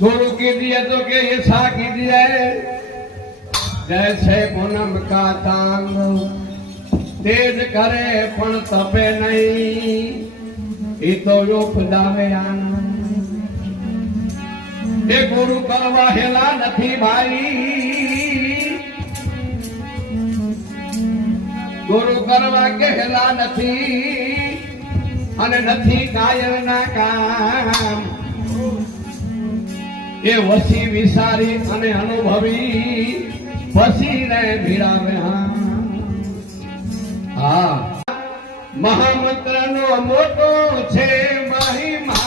गुरु कीजिए तो के ऐसा कीजिए जैसे पूनम का चांद तेज करे पण तपे नहीं એ તો ઉપજાવે આનંદ એ ગુરુ કરવા હેલા નથી ભાઈ ગુરુ કરવા કે હેલા નથી અને નથી કાયર ના કામ એ વસી વિસારી અને અનુભવી પછી રે ભીડાવે હા. મહામંત્ર નો મોટો છે મહિમા.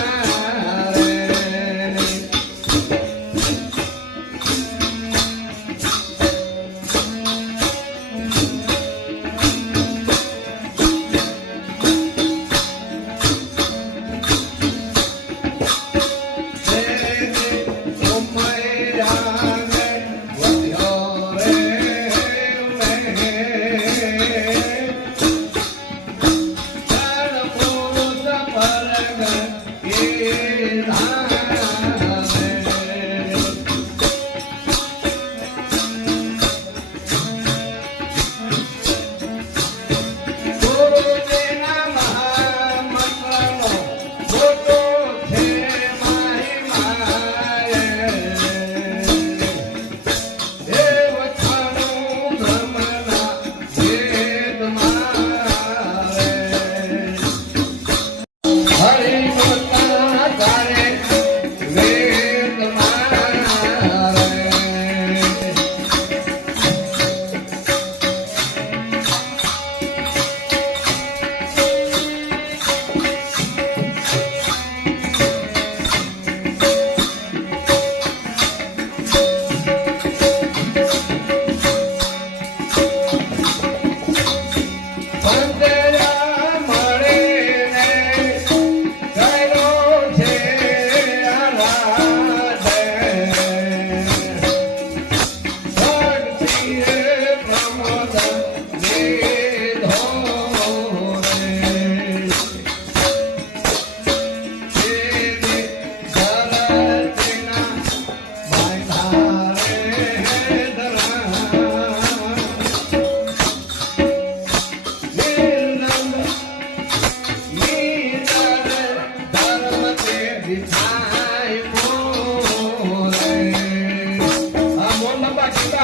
like